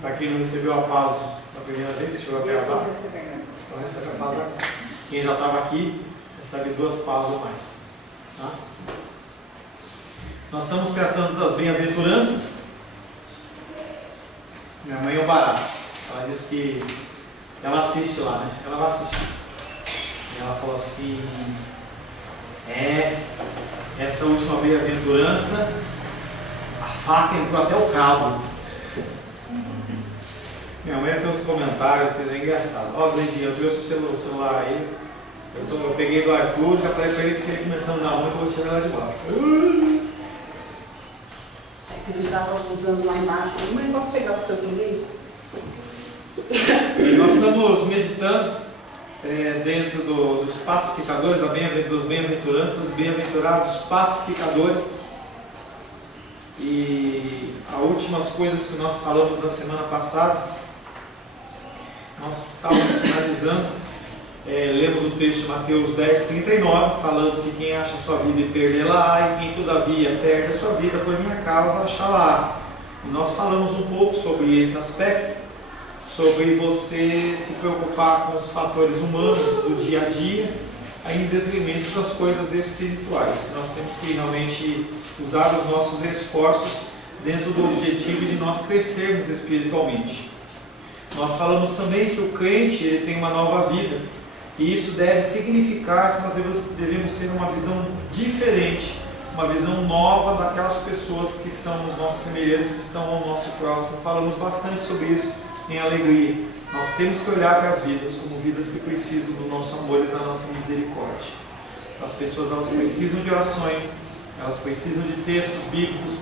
Para quem não recebeu a paz na primeira vez, que chegou a atrasar, então recebe a paz agora. Quem já estava aqui, recebe 2 paz ou mais. Tá? Nós estamos tratando das bem-aventuranças. Minha mãe é um barato. Ela disse que ela assiste lá, né? Ela vai assistir. E ela falou assim: essa última bem-aventurança, a faca entrou até o cabo. Minha mãe tem uns comentários que é engraçado. Ó, Glendinho, eu trouxe o celular aí. Eu peguei do Arthur, já falei pra ele que se ele começar a andar muito, eu vou tirar lá de baixo. É que ele estava usando lá embaixo. Mãe, posso pegar o seu também? Nós estamos meditando dentro dos pacificadores, dos bem-aventuranças, bem-aventurados pacificadores. E as últimas coisas que nós falamos na semana passada, nós estávamos finalizando, lemos o texto de Mateus 10:39, falando que quem acha sua vida e perdê-la, e quem todavia perde a sua vida por minha causa, achará. E nós falamos um pouco sobre esse aspecto, sobre você se preocupar com os fatores humanos do dia a dia, em detrimento das coisas espirituais. Nós temos que realmente usar os nossos esforços dentro do objetivo de nós crescermos espiritualmente. Nós falamos também que o crente ele tem uma nova vida, e isso deve significar que nós devemos ter uma visão diferente, uma visão nova daquelas pessoas que são os nossos semelhantes, que estão ao nosso próximo. Falamos bastante sobre isso em alegria. Nós temos que olhar para as vidas como vidas que precisam do nosso amor e da nossa misericórdia. As pessoas elas precisam de orações, elas precisam de textos bíblicos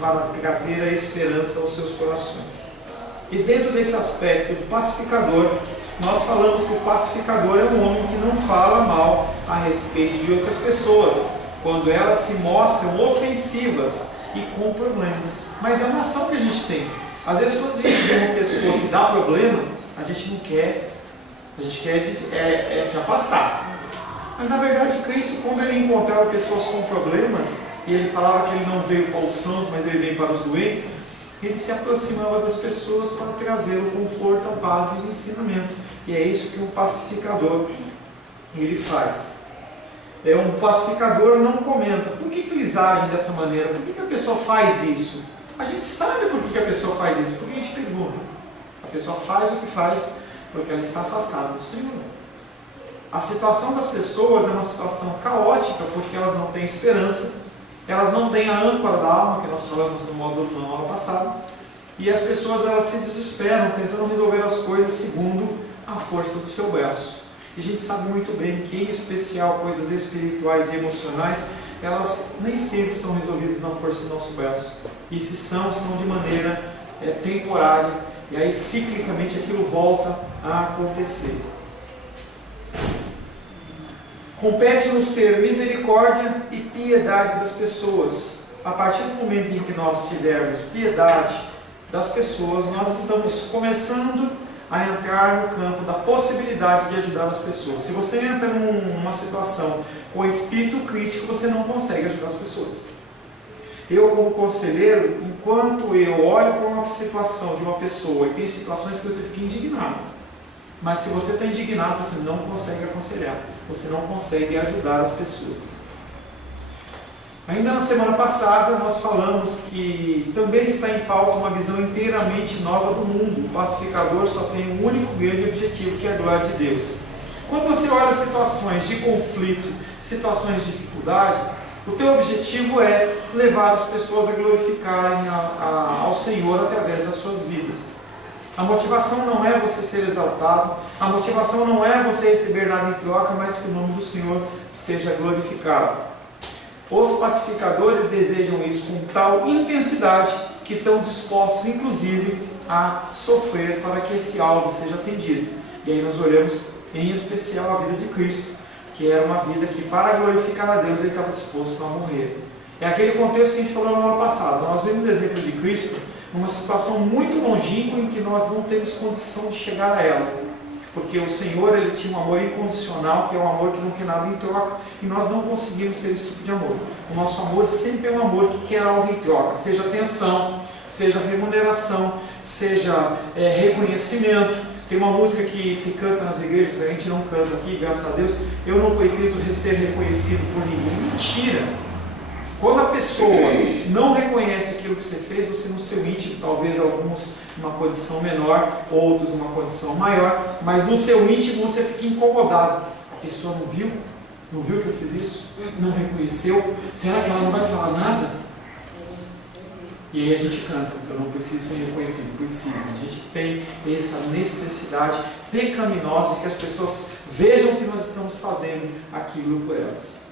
para trazer a esperança aos seus corações. E dentro desse aspecto do pacificador, nós falamos que o pacificador é um homem que não fala mal a respeito de outras pessoas, quando elas se mostram ofensivas e com problemas. Mas é uma ação que a gente tem. Às vezes, quando a gente vê uma pessoa que dá problema, a gente não quer, a gente quer se afastar. Mas na verdade, Cristo, quando ele encontrava pessoas com problemas, e ele falava que ele não veio para os sãos, mas ele veio para os doentes, ele se aproximava das pessoas para trazer o conforto, a paz e o ensinamento. E é isso que um pacificador ele faz. Um pacificador não comenta. Por que eles agem dessa maneira? Por que a pessoa faz isso? A gente sabe por que a pessoa faz isso. Porque a gente pergunta. A pessoa faz o que faz porque ela está afastada do Senhor. A situação das pessoas é uma situação caótica porque elas não têm esperança. Elas não têm a âncora da alma, que nós falamos no módulo na aula passada, e as pessoas elas se desesperam tentando resolver as coisas segundo a força do seu braço. E a gente sabe muito bem que, em especial, coisas espirituais e emocionais, elas nem sempre são resolvidas na força do nosso braço. E se são de maneira temporária, e aí ciclicamente aquilo volta a acontecer. Compete-nos ter misericórdia e piedade das pessoas. A partir do momento em que nós tivermos piedade das pessoas, nós estamos começando a entrar no campo da possibilidade de ajudar as pessoas. Se você entra numa situação com espírito crítico, você não consegue ajudar as pessoas. Eu, como conselheiro, enquanto eu olho para uma situação de uma pessoa, e tem situações que você fica indignado, mas se você está indignado, você não consegue aconselhar, você não consegue ajudar as pessoas. Ainda na semana passada nós falamos que também está em pauta uma visão inteiramente nova do mundo. O pacificador só tem um único grande objetivo, que é a glória de Deus. Quando você olha situações de conflito, situações de dificuldade, o teu objetivo é levar as pessoas a glorificarem ao Senhor através das suas vidas. A motivação não é você ser exaltado, a motivação não é você receber nada em troca, mas que o nome do Senhor seja glorificado. Os pacificadores desejam isso com tal intensidade que estão dispostos, inclusive, a sofrer para que esse alvo seja atendido. E aí nós olhamos em especial a vida de Cristo, que era uma vida que, para glorificar a Deus, ele estava disposto a morrer. É aquele contexto que a gente falou na aula passada. Nós vemos o exemplo de Cristo numa situação muito longínqua em que nós não temos condição de chegar a ela. Porque o Senhor ele tinha um amor incondicional, que é um amor que não quer nada em troca, e nós não conseguimos ter esse tipo de amor. O nosso amor sempre é um amor que quer algo em troca, seja atenção, seja remuneração, seja reconhecimento. Tem uma música que se canta nas igrejas, a gente não canta aqui, graças a Deus. Eu não preciso ser reconhecido por ninguém. Mentira! Quando a pessoa não reconhece aquilo que você fez, você no seu íntimo, talvez alguns numa condição menor, outros numa condição maior, mas no seu íntimo você fica incomodado. A pessoa não viu? Não viu que eu fiz isso? Não reconheceu? Será que ela não vai falar nada? E aí a gente canta, eu não preciso ser reconhecido, precisa. A gente tem essa necessidade pecaminosa de que as pessoas vejam que nós estamos fazendo aquilo por elas.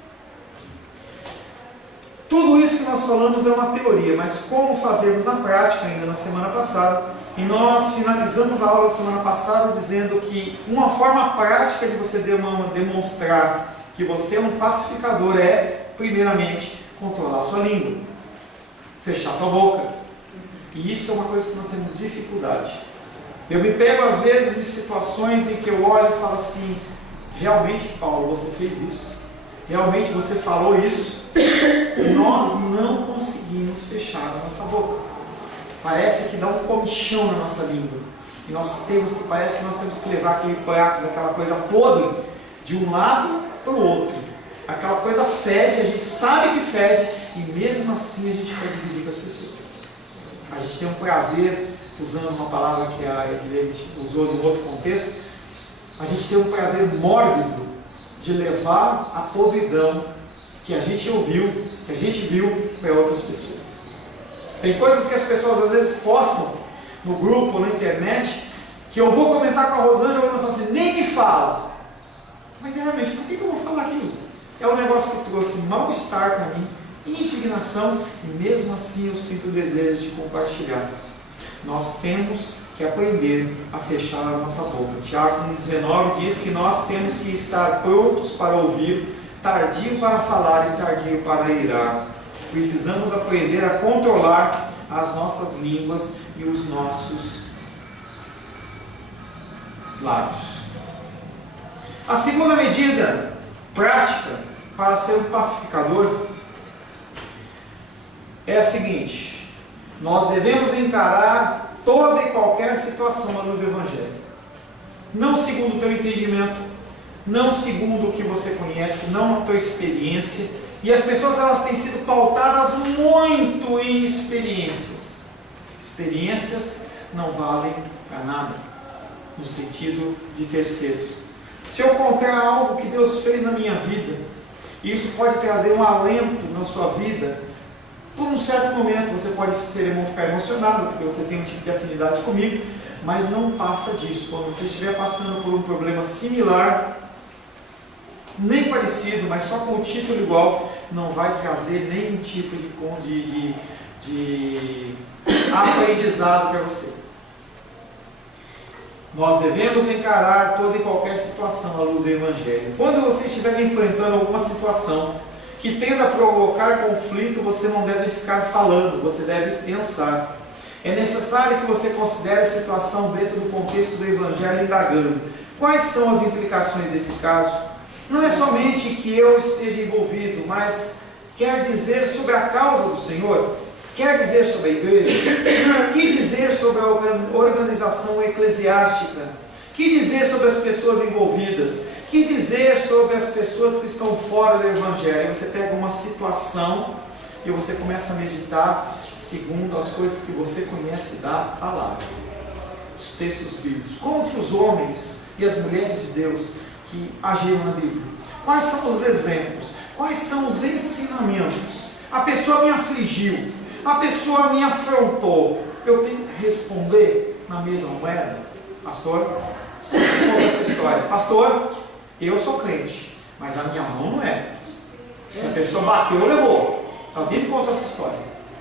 Tudo isso que nós falamos é uma teoria, mas como fazermos na prática, ainda na semana passada, e nós finalizamos a aula da semana passada dizendo que uma forma prática de você demonstrar que você é um pacificador é, primeiramente, controlar sua língua. Fechar sua boca. E isso é uma coisa que nós temos dificuldade. Eu me pego às vezes em situações em que eu olho e falo assim: realmente, Paulo, você fez isso? Realmente você falou isso? Nós não conseguimos fechar a nossa boca. Parece que dá um comichão na nossa língua. E parece que nós temos que levar aquele prato, daquela coisa podre, de um lado para o outro. Aquela coisa fede, a gente sabe que fede, e mesmo assim a gente quer dividir com as pessoas. A gente tem um prazer, usando uma palavra que a Edilene usou em outro contexto, a gente tem um prazer mórbido de levar a podridão que a gente ouviu, que a gente viu para outras pessoas. Tem coisas que as pessoas às vezes postam no grupo ou na internet, que eu vou comentar com a Rosângela e ela fala assim: nem me fala. Mas realmente, por que eu vou falar aquilo? É um negócio que trouxe mal-estar para mim, indignação, e mesmo assim eu sinto o desejo de compartilhar. Nós temos que aprender a fechar a nossa boca. Tiago 1,19 diz que nós temos que estar prontos para ouvir, tardio para falar e tardio para irar. Precisamos aprender a controlar as nossas línguas e os nossos lábios. A segunda medida prática para ser um pacificador é a seguinte: nós devemos encarar toda e qualquer situação à luz do Evangelho, não segundo o teu entendimento, não segundo o que você conhece, não a tua experiência. E as pessoas, elas têm sido pautadas muito em experiências. Experiências não valem para nada, no sentido de terceiros. Se eu contar algo que Deus fez na minha vida, e isso pode trazer um alento na sua vida, por um certo momento você pode ficar emocionado, porque você tem um tipo de afinidade comigo, mas não passa disso. Quando você estiver passando por um problema similar, nem parecido, mas só com o título igual, não vai trazer nenhum tipo de aprendizado para você. Nós devemos encarar toda e qualquer situação à luz do Evangelho. Quando você estiver enfrentando alguma situação que tenda a provocar conflito, você não deve ficar falando, você deve pensar. É necessário que você considere a situação dentro do contexto do Evangelho, indagando quais são as implicações desse caso. Não é somente que eu esteja envolvido, mas quer dizer sobre a causa do Senhor, quer dizer sobre a igreja, que dizer sobre a organização eclesiástica, que dizer sobre as pessoas envolvidas, que dizer sobre as pessoas que estão fora do Evangelho. Você pega uma situação e você começa a meditar segundo as coisas que você conhece da palavra, os textos bíblicos. Como que os homens e as mulheres de Deus que agiram na Bíblia, quais são os exemplos, quais são os ensinamentos? A pessoa me afligiu, a pessoa me afrontou, eu tenho que responder na mesma moeda? Pastor, você me conta essa história. Pastor, eu sou crente, mas a minha mão não é. Se a pessoa bateu, levou. Alguém me conta essa história,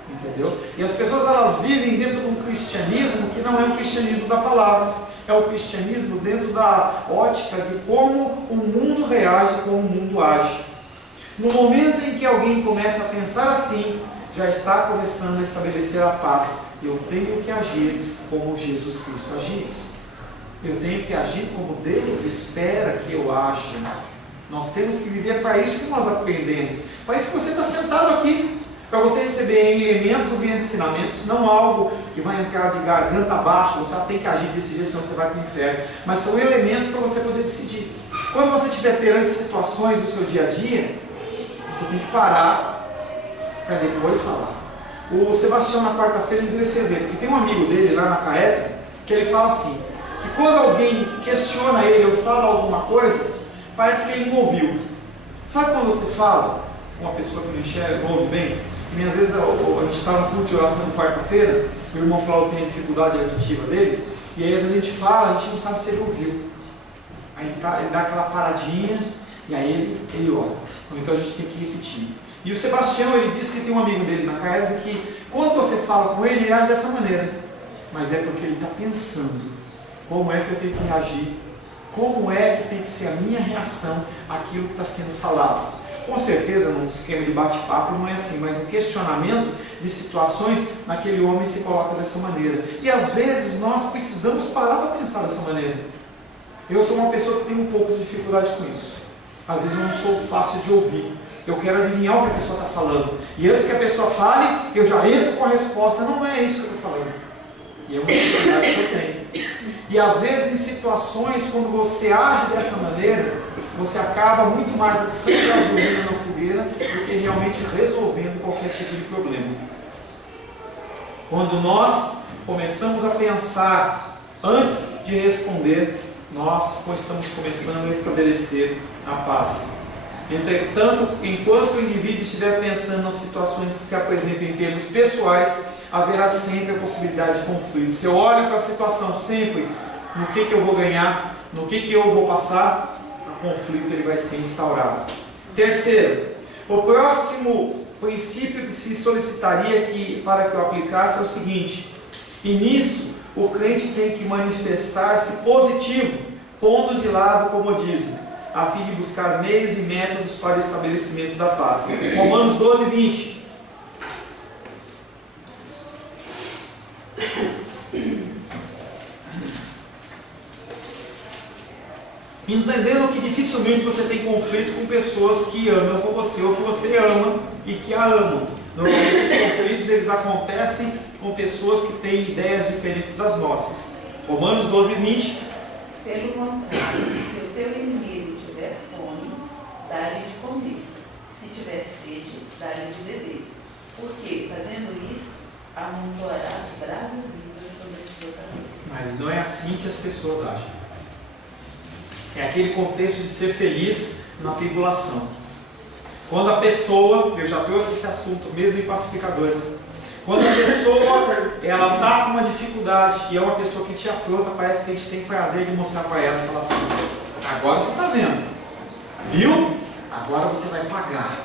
entendeu? E as pessoas, elas vivem dentro de um cristianismo que não é um cristianismo da palavra, é o cristianismo dentro da ótica de como o mundo reage, como o mundo age. No momento em que alguém começa a pensar assim, já está começando a estabelecer a paz. Eu tenho que agir como Jesus Cristo agiu. Eu tenho que agir como Deus espera que eu aja. Nós temos que viver para isso que nós aprendemos. Para isso que você está sentado aqui. Para você receber elementos e ensinamentos, não algo que vai entrar de garganta abaixo, você tem que agir desse jeito, senão você vai para o inferno. Mas são elementos para você poder decidir. Quando você estiver perante situações do seu dia a dia, você tem que parar para depois falar. O Sebastião, na quarta-feira, ele deu esse exemplo. E tem um amigo dele lá na CAESP, que ele fala assim, que quando alguém questiona ele ou fala alguma coisa, parece que ele não ouviu. Sabe quando você fala com uma pessoa que não enxerga, não ouve bem? E às vezes a gente está no culto de oração de quarta-feira, o irmão Paulo tem a dificuldade auditiva dele, e aí às vezes a gente fala, a gente não sabe se ele ouviu. Aí ele dá aquela paradinha, e aí ele olha. Então a gente tem que repetir. E o Sebastião, ele disse que tem um amigo dele na CAESB que quando você fala com ele, ele age dessa maneira. Mas é porque ele está pensando, como é que eu tenho que reagir? Como é que tem que ser a minha reação àquilo que está sendo falado? Com certeza, num esquema de bate-papo não é assim, mas um questionamento de situações, naquele homem se coloca dessa maneira. E às vezes nós precisamos parar para pensar dessa maneira. Eu sou uma pessoa que tem um pouco de dificuldade com isso. Às vezes eu não sou fácil de ouvir. Eu quero adivinhar o que a pessoa está falando. E antes que a pessoa fale, eu já entro com a resposta. Não é isso que eu estou falando. E é uma dificuldade que eu tenho. E às vezes em situações, quando você age dessa maneira, você acaba muito mais adicionando gasolina na fogueira do que realmente resolvendo qualquer tipo de problema. Quando nós começamos a pensar antes de responder, nós estamos começando a estabelecer a paz. Entretanto, enquanto o indivíduo estiver pensando nas situações que apresentam em termos pessoais, haverá sempre a possibilidade de conflito. Se eu olho para a situação sempre no que eu vou ganhar, no que eu vou passar, o conflito ele vai ser instaurado. Terceiro, o próximo princípio que se solicitaria para que eu aplicasse é o seguinte: e nisso o crente tem que manifestar-se positivo, pondo de lado o comodismo, a fim de buscar meios e métodos para o estabelecimento da paz. Romanos 12, 20. Entendendo que dificilmente você tem conflito com pessoas que amam com você ou que você ama e que a amam. Normalmente os conflitos eles acontecem com pessoas que têm ideias diferentes das nossas. Romanos 12, 20. Pelo contrário, se o teu inimigo tiver fome, dá-lhe de comer. Se tiver sede, dá-lhe de beber. Porque, fazendo isso, amontoarás brasas vivas sobre a sua cabeça. Mas não é assim que as pessoas agem. É aquele contexto de ser feliz na tribulação. Quando a pessoa, eu já trouxe esse assunto mesmo em pacificadores, quando a pessoa ela está com uma dificuldade e é uma pessoa que te afronta, parece que a gente tem prazer de mostrar para ela e falar assim: agora você está vendo, viu? Agora você vai pagar.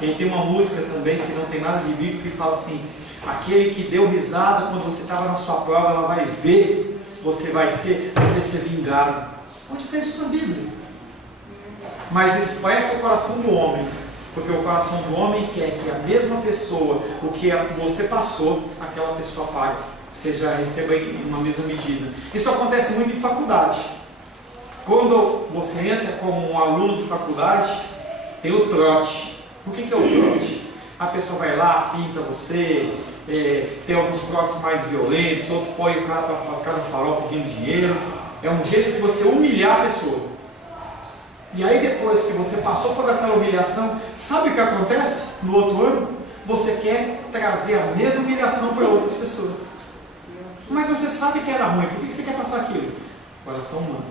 E tem uma música também que não tem nada de bíblico que fala assim: aquele que deu risada quando você estava na sua prova, ela vai ver, você vai ser vingado. Onde está isso na Bíblia? Mas expressa o coração do homem, porque o coração do homem quer que a mesma pessoa, o que você passou, aquela pessoa pague, você já receba em uma mesma medida. Isso acontece muito em faculdade. Quando você entra como um aluno de faculdade, tem o trote. O que é o trote? A pessoa vai lá, pinta você, tem alguns trotes mais violentos, outro põe o cara para ficar no farol pedindo dinheiro. É um jeito de você humilhar a pessoa. E aí depois que você passou por aquela humilhação, sabe o que acontece no outro ano? Você quer trazer a mesma humilhação para outras pessoas. Mas você sabe que era ruim, por que você quer passar aquilo? Coração humano.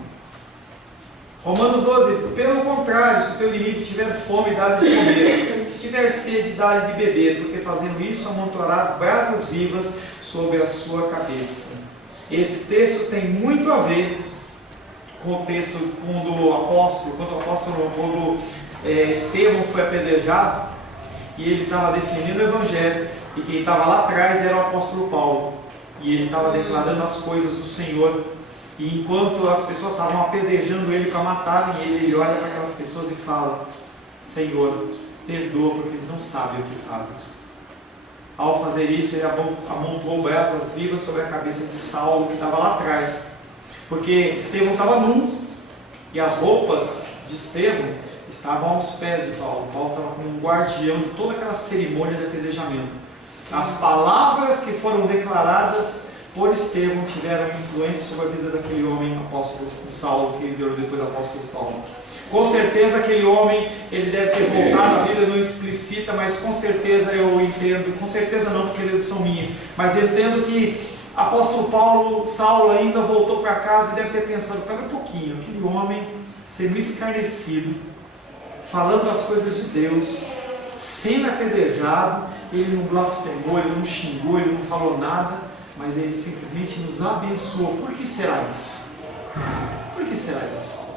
Romanos 12, pelo contrário, se o teu inimigo tiver fome, dá-lhe de comer. Se tiver sede, dá-lhe de beber, porque fazendo isso amontoarás brasas vivas sobre a sua cabeça. Esse texto tem muito a ver com o texto quando Estevão foi apedrejado e ele estava defendendo o Evangelho, e quem estava lá atrás era o apóstolo Paulo, e ele estava declarando as coisas do Senhor, e enquanto as pessoas estavam apedrejando ele para matarem ele olha para aquelas pessoas e fala: Senhor, perdoa, porque eles não sabem o que fazem. Ao fazer isso, ele amontoou brasas vivas sobre a cabeça de Saulo, que estava lá atrás. Porque Estevão estava nu, E as roupas de Estevão estavam aos pés de Paulo. Paulo estava como um guardião de toda aquela cerimônia de apedrejamento. As palavras que foram declaradas por Estevão tiveram influência sobre a vida daquele homem, apóstolo Saulo, que virou depois apóstolo Paulo. Com certeza aquele homem, ele deve ter voltado, a Bíblia não explicita, mas com certeza eu entendo, com certeza não, porque dedução minha, mas eu entendo que apóstolo Paulo, Saulo ainda voltou para casa e deve ter pensado, pera um pouquinho, aquele homem sendo escarnecido, falando as coisas de Deus, sendo apedrejado, ele não blasfemou, ele não xingou, ele não falou nada, mas ele simplesmente nos abençoou. Por que será isso? Por que será isso?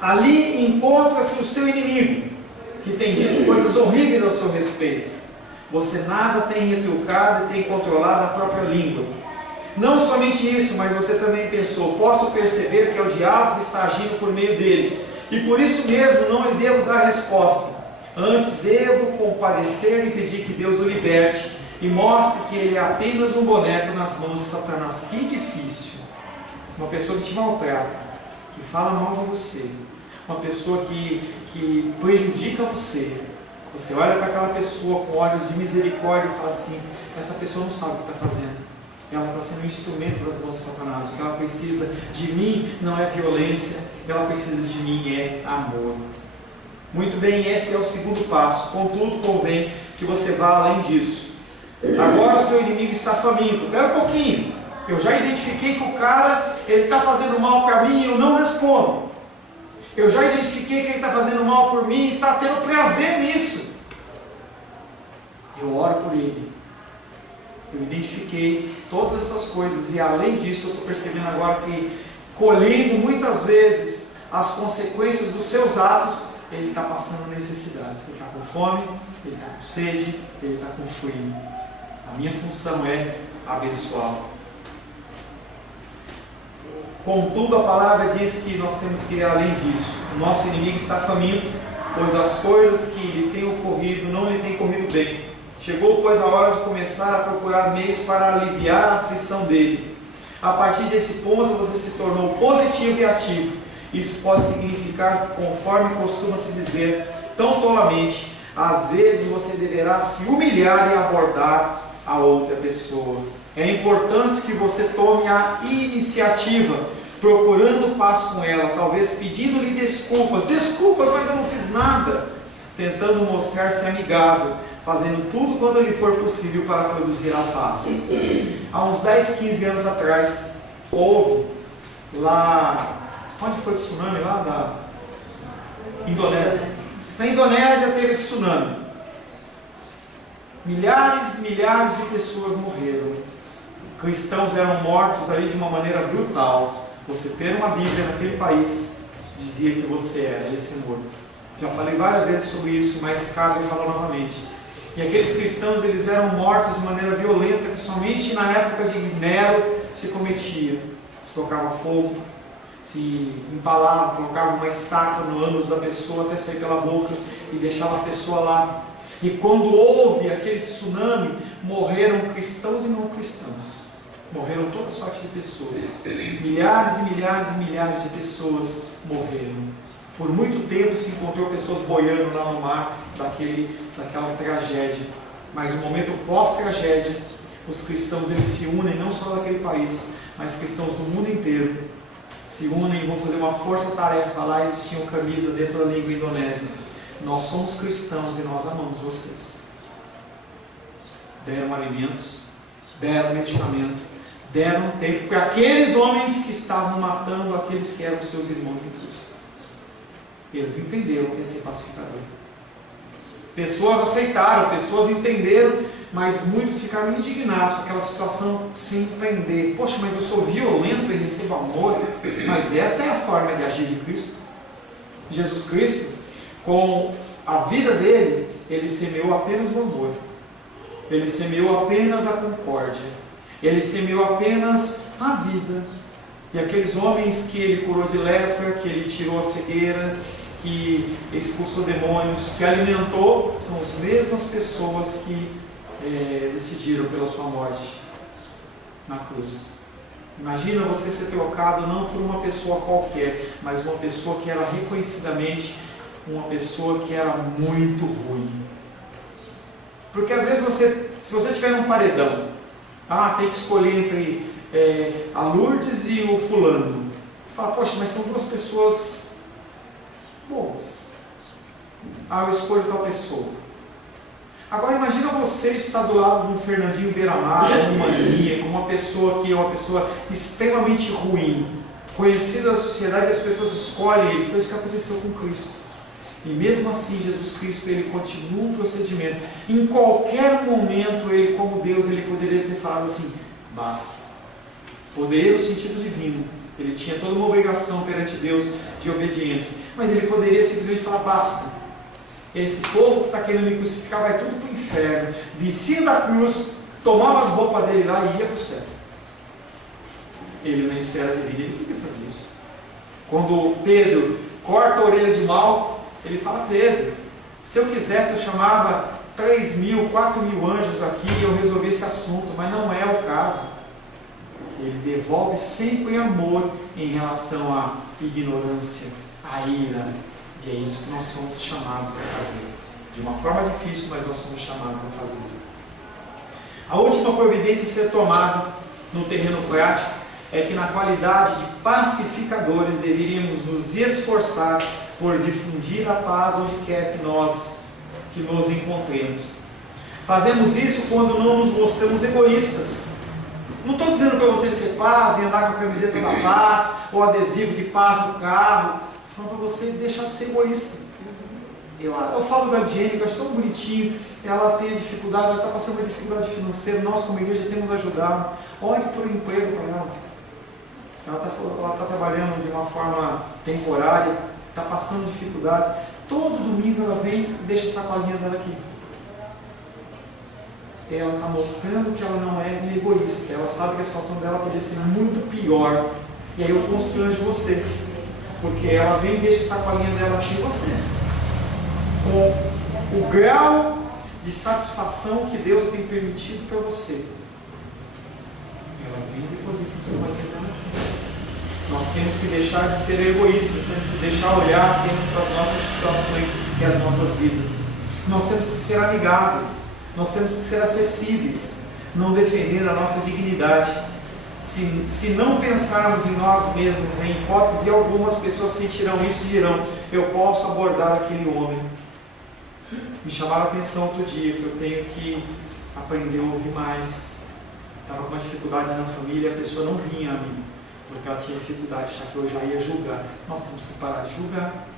Ali encontra-se o seu inimigo, que tem dito coisas horríveis ao seu respeito. Você nada tem retrucado e tem controlado a própria língua. Não somente isso, mas você também pensou, posso perceber que é o diabo que está agindo por meio dele, e por isso mesmo não lhe devo dar resposta. Antes devo comparecer e pedir que Deus o liberte e mostre que ele é apenas um boneco nas mãos de Satanás. Que difícil! Uma pessoa que te maltrata, que fala mal de você, uma pessoa que prejudica você. Você olha para aquela pessoa com olhos de misericórdia e fala assim, essa pessoa não sabe o que está fazendo. Ela está sendo um instrumento das mãos de Satanás. O que ela precisa de mim não é violência, o que ela precisa de mim é amor. Muito bem, esse é o segundo passo. Contudo, convém que você vá além disso. Agora o seu inimigo está faminto. Espera um pouquinho. Eu já identifiquei que o cara ele está fazendo mal para mim e eu não respondo. Eu já identifiquei que ele está fazendo mal por mim e está tendo prazer nisso. Eu oro por ele. Eu identifiquei todas essas coisas e além disso eu estou percebendo agora que, colhendo muitas vezes as consequências dos seus atos, ele está passando necessidades. Ele está com fome, ele está com sede, ele está com frio. A minha função é abençoá-lo. Contudo, a palavra diz que nós temos que ir além disso. O nosso inimigo está faminto, pois as coisas que lhe têm ocorrido não lhe têm corrido bem. Chegou, pois, a hora de começar a procurar meios para aliviar a aflição dele. A partir desse ponto, você se tornou positivo e ativo. Isso pode significar, conforme costuma se dizer, tão tolamente, às vezes você deverá se humilhar e abordar a outra pessoa. É importante que você tome a iniciativa, procurando paz com ela, talvez pedindo-lhe desculpas, mas eu não fiz nada, tentando mostrar-se amigável, fazendo tudo quando lhe for possível para produzir a paz. Há uns 10, 15 anos atrás, houve lá, onde foi o tsunami? Lá da Indonésia. Na Indonésia teve tsunami. Milhares e milhares de pessoas morreram. Cristãos eram mortos ali de uma maneira brutal. Você ter uma Bíblia naquele país dizia que você ia ser morto. Já falei várias vezes sobre isso, mas cabe falar novamente. E aqueles cristãos, eles eram mortos de maneira violenta, que somente na época de Nero se cometia. Se tocava fogo, se empalava, colocava uma estaca no ânus da pessoa até sair pela boca e deixava a pessoa lá. E quando houve aquele tsunami, morreram cristãos e não cristãos. Morreram toda sorte de pessoas. Milhares e milhares e milhares de pessoas morreram. Por muito tempo se encontrou pessoas boiando lá no mar daquela tragédia. Mas no momento pós-tragédia, os cristãos eles se unem, não só daquele país, mas cristãos do mundo inteiro se unem e vão fazer uma força-tarefa lá. Eles tinham camisa dentro da língua indonésia: nós somos cristãos e nós amamos vocês. Deram alimentos, deram medicamento, deram tempo para aqueles homens que estavam matando aqueles que eram seus irmãos em Cristo. Eles entenderam o que é ser pacificador. Pessoas aceitaram, pessoas entenderam, mas muitos ficaram indignados com aquela situação sem entender. Poxa, mas eu sou violento e recebo amor. Mas essa é a forma de agir de Cristo. Jesus Cristo, com a vida dele, ele semeou apenas o amor. Ele semeou apenas a concórdia. Ele semeou apenas a vida. E aqueles homens que ele curou de lepra, que ele tirou a cegueira, que expulsou demônios, que alimentou, são as mesmas pessoas que decidiram pela sua morte na cruz. Imagina você ser trocado não por uma pessoa qualquer, mas uma pessoa que era reconhecidamente uma pessoa que era muito ruim. Porque às vezes se você estiver num paredão, tem que escolher entre a Lourdes e o fulano. Fala, poxa, mas são duas pessoas boas. Eu escolho tal pessoa. Agora imagina você estar do lado de um Fernandinho Beiramar, um maníaco, uma pessoa que é uma pessoa extremamente ruim, conhecida da sociedade, as pessoas escolhem ele. Foi isso que aconteceu com Cristo. E mesmo assim, Jesus Cristo, ele continua o procedimento. Em qualquer momento, ele, como Deus, ele poderia ter falado assim, basta. Poder no sentido divino. Ele tinha toda uma obrigação perante Deus de obediência. Mas ele poderia simplesmente falar, basta. Esse povo que está querendo me crucificar vai tudo para o inferno. Descia da cruz, tomava as roupas dele lá e ia para o céu. Ele, na esfera divina, ele podia fazer isso. Quando Pedro corta a orelha de Malco, ele fala, Pedro, se eu quisesse eu chamava 3.000, 4.000 anjos aqui e eu resolvi esse assunto, mas não é o caso. Ele devolve sempre amor em relação à ignorância, à ira. E é isso que nós somos chamados a fazer. De uma forma difícil, mas nós somos chamados a fazer. A última providência a ser tomada no terreno prático é que na qualidade de pacificadores deveríamos nos esforçar por difundir a paz onde quer que nos encontremos. Fazemos isso quando não nos mostramos egoístas. Não estou dizendo para você ser paz e andar com a camiseta da paz ou adesivo de paz no carro. Estou falando para você deixar de ser egoísta. Eu falo da Jenny, que eu acho tão bonitinho. Ela tem dificuldade, ela está passando uma dificuldade financeira. Nós, como igreja, temos ajudado. Olhe por um emprego para ela. Ela está trabalhando de uma forma temporária, está passando dificuldades. Todo domingo ela vem e deixa a sacolinha dela aqui. Ela está mostrando que ela não é egoísta. Ela sabe que a situação dela poderia ser muito pior. E aí eu constranjo você. Porque ela vem e deixa a sacolinha dela aqui em você. Com o grau de satisfação que Deus tem permitido para você. Ela vem e deposita a sacolinha dela aqui. Nós temos que deixar de ser egoístas, temos que deixar olhar apenas para as nossas situações e as nossas vidas. Nós temos que ser amigáveis, nós temos que ser acessíveis, não defender a nossa dignidade. Se não pensarmos em nós mesmos, em hipótese alguma, as pessoas sentirão isso e dirão, eu posso abordar aquele homem. Me chamaram a atenção outro dia que eu tenho que aprender a ouvir mais. Estava com uma dificuldade na família e a pessoa não vinha a mim, porque ela tinha dificuldade de achar que eu já ia julgar. Nós temos que parar de julgar,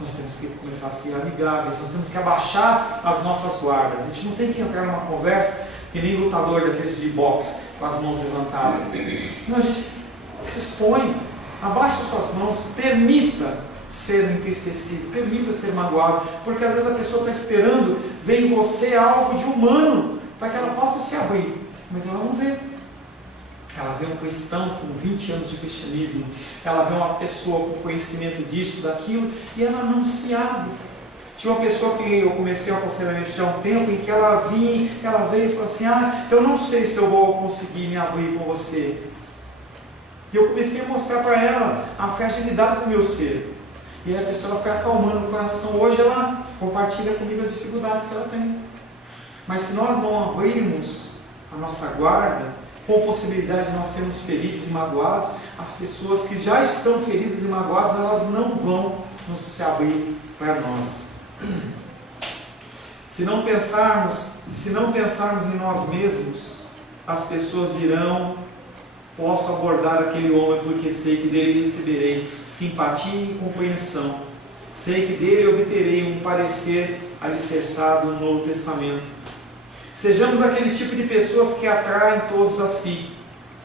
nós temos que começar a ser amigáveis, nós temos que abaixar as nossas guardas. A gente não tem que entrar numa conversa que nem lutador daqueles de boxe, com as mãos levantadas. Não, a gente se expõe, abaixa suas mãos, permita ser entristecido, permita ser magoado, porque às vezes a pessoa está esperando ver em você algo de humano, para que ela possa se abrir, mas ela não vê. Ela vê um cristão com 20 anos de cristianismo, ela vê uma pessoa com conhecimento disso, daquilo, e ela não se abre. Tinha uma pessoa que eu comecei o aconselhamento já há um tempo, em que ela veio e falou assim, eu não sei se eu vou conseguir me abrir com você. E eu comecei a mostrar para ela a fragilidade do meu ser. E a pessoa foi acalmando o coração. Hoje ela compartilha comigo as dificuldades que ela tem. Mas se nós não abrirmos a nossa guarda, com possibilidade de nós sermos feridos e magoados, as pessoas que já estão feridas e magoadas, elas não vão nos se abrir para nós. Se não pensarmos em nós mesmos, as pessoas dirão, posso abordar aquele homem porque sei que dele receberei simpatia e compreensão, sei que dele obterei um parecer alicerçado no Novo Testamento. Sejamos aquele tipo de pessoas que atraem todos a si,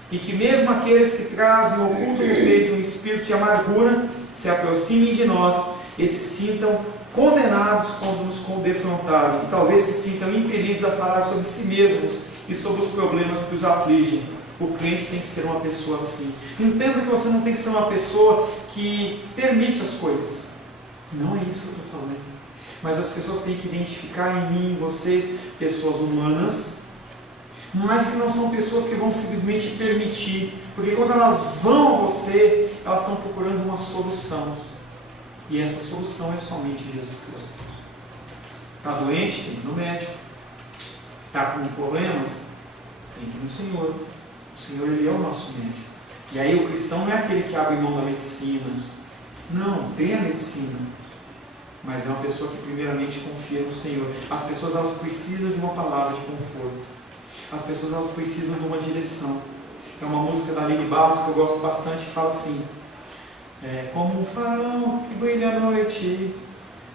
e que mesmo aqueles que trazem oculto no peito um espírito de amargura se aproximem de nós e se sintam condenados quando nos defrontarem, e talvez se sintam impelidos a falar sobre si mesmos e sobre os problemas que os afligem. O crente tem que ser uma pessoa assim. Entenda que você não tem que ser uma pessoa que permite as coisas. Não é isso que eu estou falando. Mas as pessoas têm que identificar em mim, em vocês, pessoas humanas, mas que não são pessoas que vão simplesmente permitir Porque quando elas vão a você, elas estão procurando uma solução. E essa solução é somente Jesus Cristo. Está doente? Tem que ir no médico. Está com problemas? Tem que ir no Senhor. O Senhor, Ele é o nosso médico. E aí o cristão não é aquele que abre mão da medicina. Não, tem a medicina. Mas é uma pessoa que primeiramente confia no Senhor. As pessoas, elas precisam de uma palavra de conforto. As pessoas, elas precisam de uma direção. É uma música da Aline Barros que eu gosto bastante, que fala assim: como um farol que brilha à noite,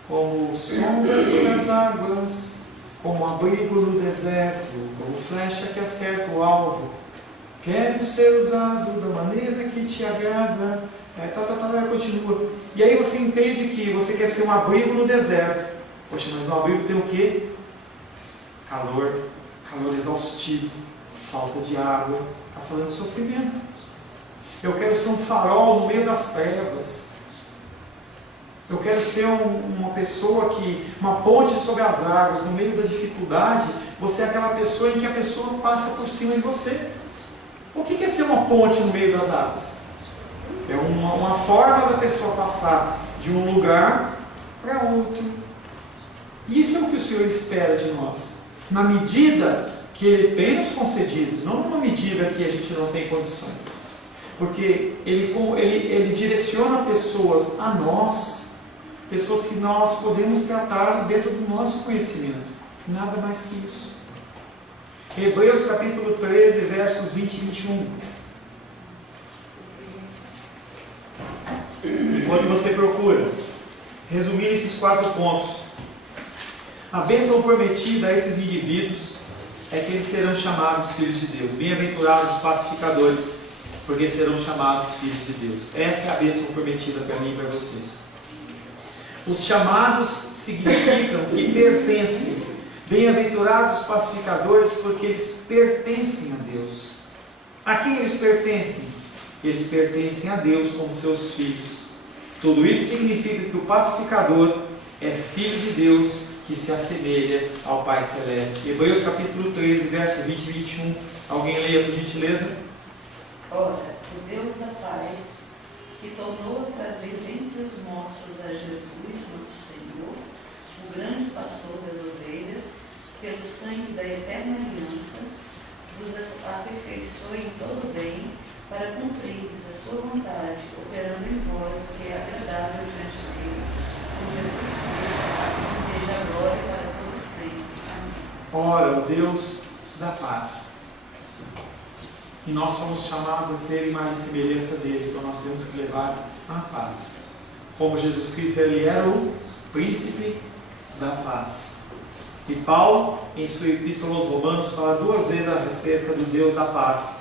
como sombra sobre as águas, como abrigo no deserto, como flecha que acerta o alvo. Quero ser usado da maneira que te agrada. Continua. E aí você entende que você quer ser um abrigo no deserto. Poxa, mas o abrigo tem o quê? Calor exaustivo, falta de água. Está falando de sofrimento. Eu quero ser um farol no meio das trevas. Eu quero ser uma pessoa uma ponte sobre as águas, no meio da dificuldade. Você é aquela pessoa em que a pessoa passa por cima de você. O que é ser uma ponte no meio das águas? É uma forma da pessoa passar de um lugar para outro. Isso é o que o Senhor espera de nós. Na medida que Ele tem nos concedido, não numa medida que a gente não tem condições. Porque Ele direciona pessoas a nós, pessoas que nós podemos tratar dentro do nosso conhecimento. Nada mais que isso. Hebreus capítulo 13, versos 20 e 21. Enquanto você procura, resumindo esses 4 pontos. A bênção prometida a esses indivíduos é que eles serão chamados filhos de Deus. Bem-aventurados os pacificadores, porque serão chamados filhos de Deus. Essa é a bênção prometida para mim e para você. Os chamados significam que pertencem. Bem-aventurados os pacificadores, porque eles pertencem a Deus. A quem eles pertencem? Eles pertencem a Deus como seus filhos. Tudo isso significa que o pacificador é filho de Deus, que se assemelha ao Pai Celeste. Hebreus capítulo 13, verso 20 e 21. Alguém leia por gentileza? Ora, o Deus da paz, que tornou a trazer dentre os mortos a Jesus, nosso Senhor, o grande pastor das ovelhas, pelo sangue da eterna aliança, vos aperfeiçoe em todo o bem, para cumprir a sua vontade, operando em vós o que é agradável diante dele, por Jesus Cristo, a quem seja a glória para todos sempre. Amém. Ora, o Deus da paz. E nós somos chamados a ser imagem e semelhança dele, então nós temos que levar a paz. Como Jesus Cristo, ele era o príncipe da paz. E Paulo, em sua epístola aos Romanos, fala 2 vezes acerca do Deus da paz.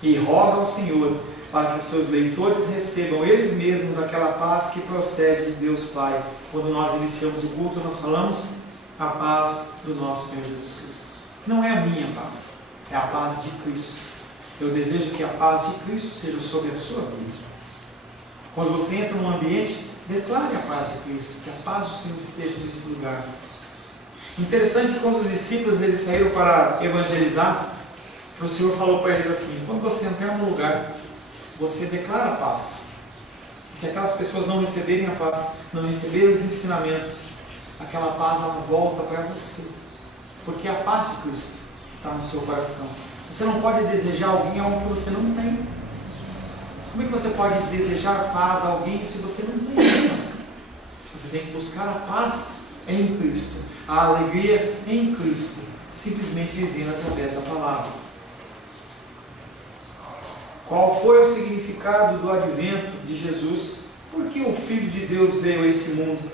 E roga ao Senhor para que os seus leitores recebam eles mesmos aquela paz que procede de Deus Pai. Quando nós iniciamos o culto, nós falamos a paz do nosso Senhor Jesus Cristo. Não é a minha paz, é a paz de Cristo. Eu desejo que a paz de Cristo seja sobre a sua vida. Quando você entra num ambiente, declare a paz de Cristo, que a paz do Senhor esteja nesse lugar. Interessante que quando os discípulos eles saíram para evangelizar, o Senhor falou para eles assim: quando você entrar num lugar, você declara a paz. E se aquelas pessoas não receberem a paz, não receberem os ensinamentos, aquela paz ela volta para você. Porque é a paz de Cristo que está no seu coração. Você não pode desejar a alguém algo que você não tem. Como é que você pode desejar paz a alguém se você não tem paz? Você tem que buscar a paz em Cristo, a alegria em Cristo, simplesmente vivendo através da palavra. Qual foi o significado do advento de Jesus? Por que o Filho de Deus veio a esse mundo?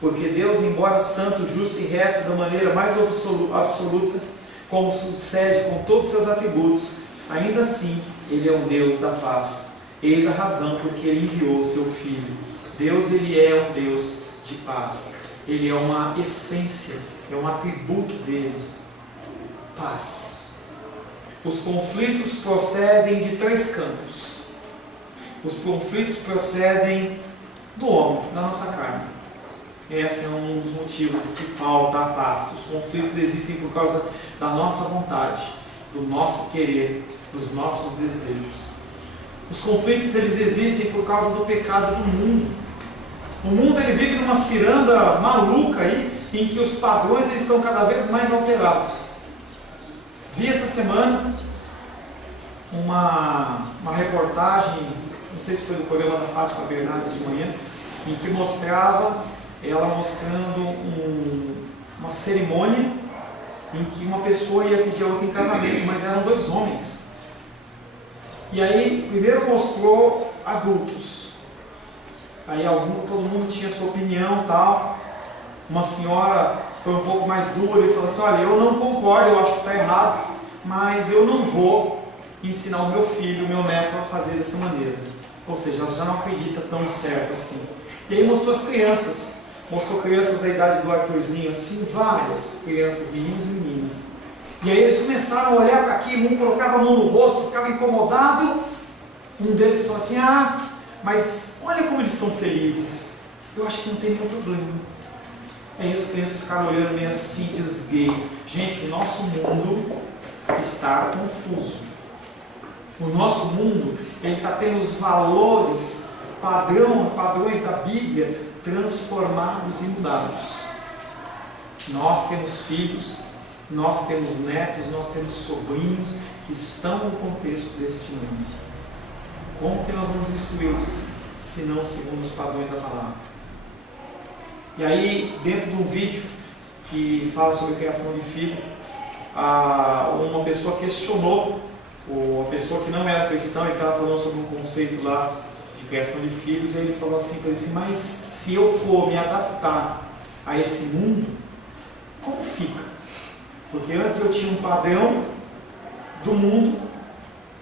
Porque Deus, embora santo, justo e reto, da maneira mais absoluta, como sucede com todos os seus atributos, ainda assim, Ele é um Deus da paz. Eis a razão porque Ele enviou o seu Filho. Deus, Ele é um Deus de paz. Ele é uma essência, é um atributo dEle. Paz. Os conflitos procedem de 3 campos. Os conflitos procedem do homem, da nossa carne. Esse é um dos motivos que falta a paz. Os conflitos existem por causa da nossa vontade, do nosso querer, dos nossos desejos. Os conflitos eles existem por causa do pecado do mundo. O mundo ele vive numa ciranda maluca aí, em que os padrões eles estão cada vez mais alterados. Vi essa semana uma reportagem, não sei se foi do programa da Fátima Bernardes de manhã, em que mostrava ela mostrando uma cerimônia em que uma pessoa ia pedir a outra em casamento, mas eram 2 homens. E aí, primeiro mostrou adultos. Aí todo mundo tinha sua opinião e tal. Uma senhora foi um pouco mais dura e falou assim: olha, eu não concordo, eu acho que está errado, mas eu não vou ensinar o meu filho, o meu neto a fazer dessa maneira. Ou seja, ela já não acredita tão certo assim. E aí mostrou as crianças. Mostrou crianças da idade do Arthurzinho, assim, várias crianças, meninos e meninas. E aí eles começaram a olhar para aquilo, um colocava a mão no rosto, ficava incomodado. Um deles falou assim: ah, mas olha como eles estão felizes. Eu acho que não tem nenhum problema. Aí as crianças ficaram olhando meio assim, desguei. Gente, o nosso mundo está confuso. O nosso mundo ele está tendo os valores, padrões da Bíblia transformados e mudados. Nós temos filhos, nós temos netos, nós temos sobrinhos que estão no contexto deste mundo. Como que nós vamos instruí-los, se não segundo os padrões da palavra? E aí, dentro de um vídeo que fala sobre criação de filho, uma pessoa questionou, a pessoa que não era cristã, ele estava falando sobre um conceito lá de criação de filhos, e ele falou assim para ele assim: mas se eu for me adaptar a esse mundo, como fica? Porque antes eu tinha um padrão do mundo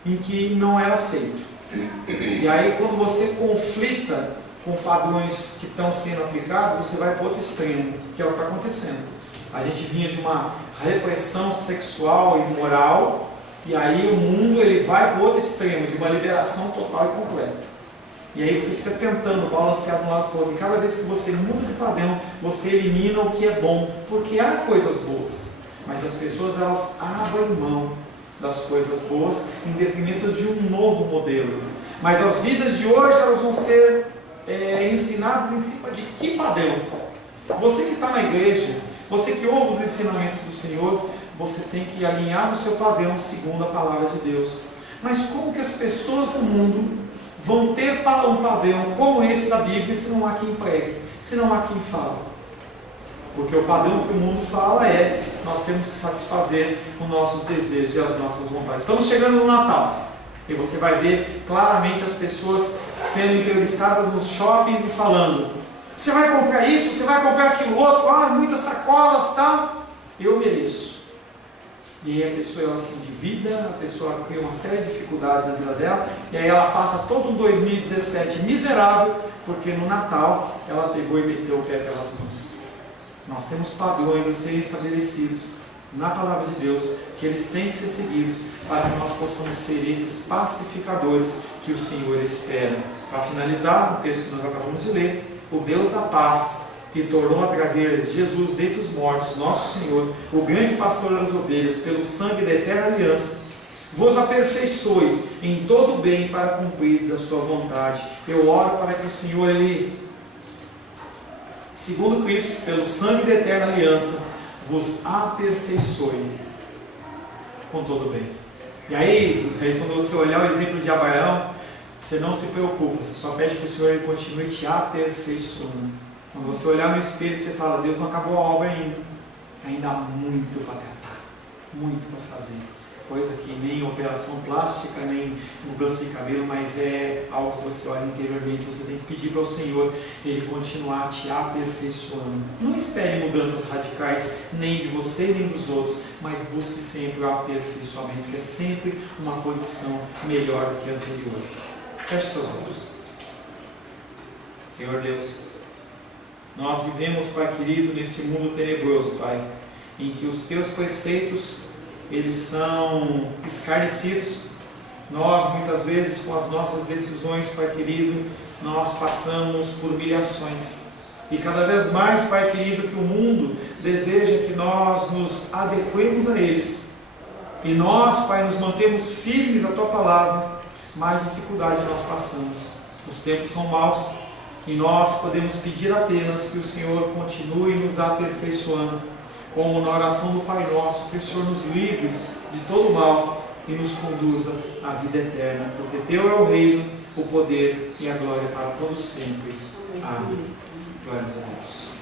em que não era aceito. E aí quando você conflita com padrões que estão sendo aplicados, você vai para outro extremo, que é o que está acontecendo. A gente vinha de uma repressão sexual e moral, e aí o mundo ele vai para outro extremo, de uma liberação total e completa. E aí você fica tentando balancear de um lado para o outro. E cada vez que você muda de padrão, você elimina o que é bom, porque há coisas boas, mas as pessoas elas abrem mão das coisas boas em detrimento de um novo modelo. Mas as vidas de hoje elas vão ser ensinadas em cima de que padrão? Você que está na igreja, você que ouve os ensinamentos do Senhor, você tem que alinhar o seu padrão segundo a palavra de Deus. Mas como que as pessoas do mundo vão ter um padrão como esse da Bíblia se não há quem pregue, se não há quem fale? Porque o padrão que o mundo fala é: nós temos que satisfazer os nossos desejos e as nossas vontades. Estamos chegando no Natal, e você vai ver claramente as pessoas sendo entrevistadas nos shoppings e falando: você vai comprar isso, você vai comprar aquilo outro, muitas sacolas, tal. Eu mereço. E aí a pessoa ela se endivida, a pessoa cria uma série de dificuldades na vida dela, e aí ela passa todo um 2017 miserável, porque no Natal ela pegou e meteu o pé pelas mãos. Nós temos padrões a serem estabelecidos na palavra de Deus, que eles têm que ser seguidos para que nós possamos ser esses pacificadores que o Senhor espera. Para finalizar, o texto que nós acabamos de ler: o Deus da paz, que tornou a trazer Jesus dentre os mortos, nosso Senhor, o grande pastor das ovelhas, pelo sangue da eterna aliança, vos aperfeiçoe em todo o bem para cumprides a sua vontade. Eu oro para que o Senhor, Ele, segundo Cristo, pelo sangue da eterna aliança, vos aperfeiçoe com todo o bem. E aí, dos reis, quando você olhar o exemplo de Abraão, você não se preocupa, você só pede que o Senhor ele continue te aperfeiçoando. Quando você olhar no espelho, você fala: Deus não acabou a obra ainda há muito para tratar, muito para fazer. Coisa que nem operação plástica, nem mudança de cabelo, mas é algo que você olha interiormente. Você tem que pedir para o Senhor Ele continuar te aperfeiçoando. Não espere mudanças radicais, nem de você nem dos outros, mas busque sempre o aperfeiçoamento, que é sempre uma condição melhor do que a anterior. Feche seus olhos. Senhor Deus, nós vivemos, Pai querido, nesse mundo tenebroso, Pai, em que os Teus preceitos, eles são escarnecidos. Nós, muitas vezes, com as nossas decisões, Pai querido, nós passamos por humilhações. E cada vez mais, Pai querido, que o mundo deseja que nós nos adequemos a eles. E nós, Pai, nos mantemos firmes à Tua palavra, mais dificuldade nós passamos. Os tempos são maus e nós podemos pedir apenas que o Senhor continue nos aperfeiçoando, como na oração do Pai Nosso, que o Senhor nos livre de todo mal e nos conduza à vida eterna, porque Teu é o reino, o poder e a glória para todos sempre. Amém. Glórias a Deus.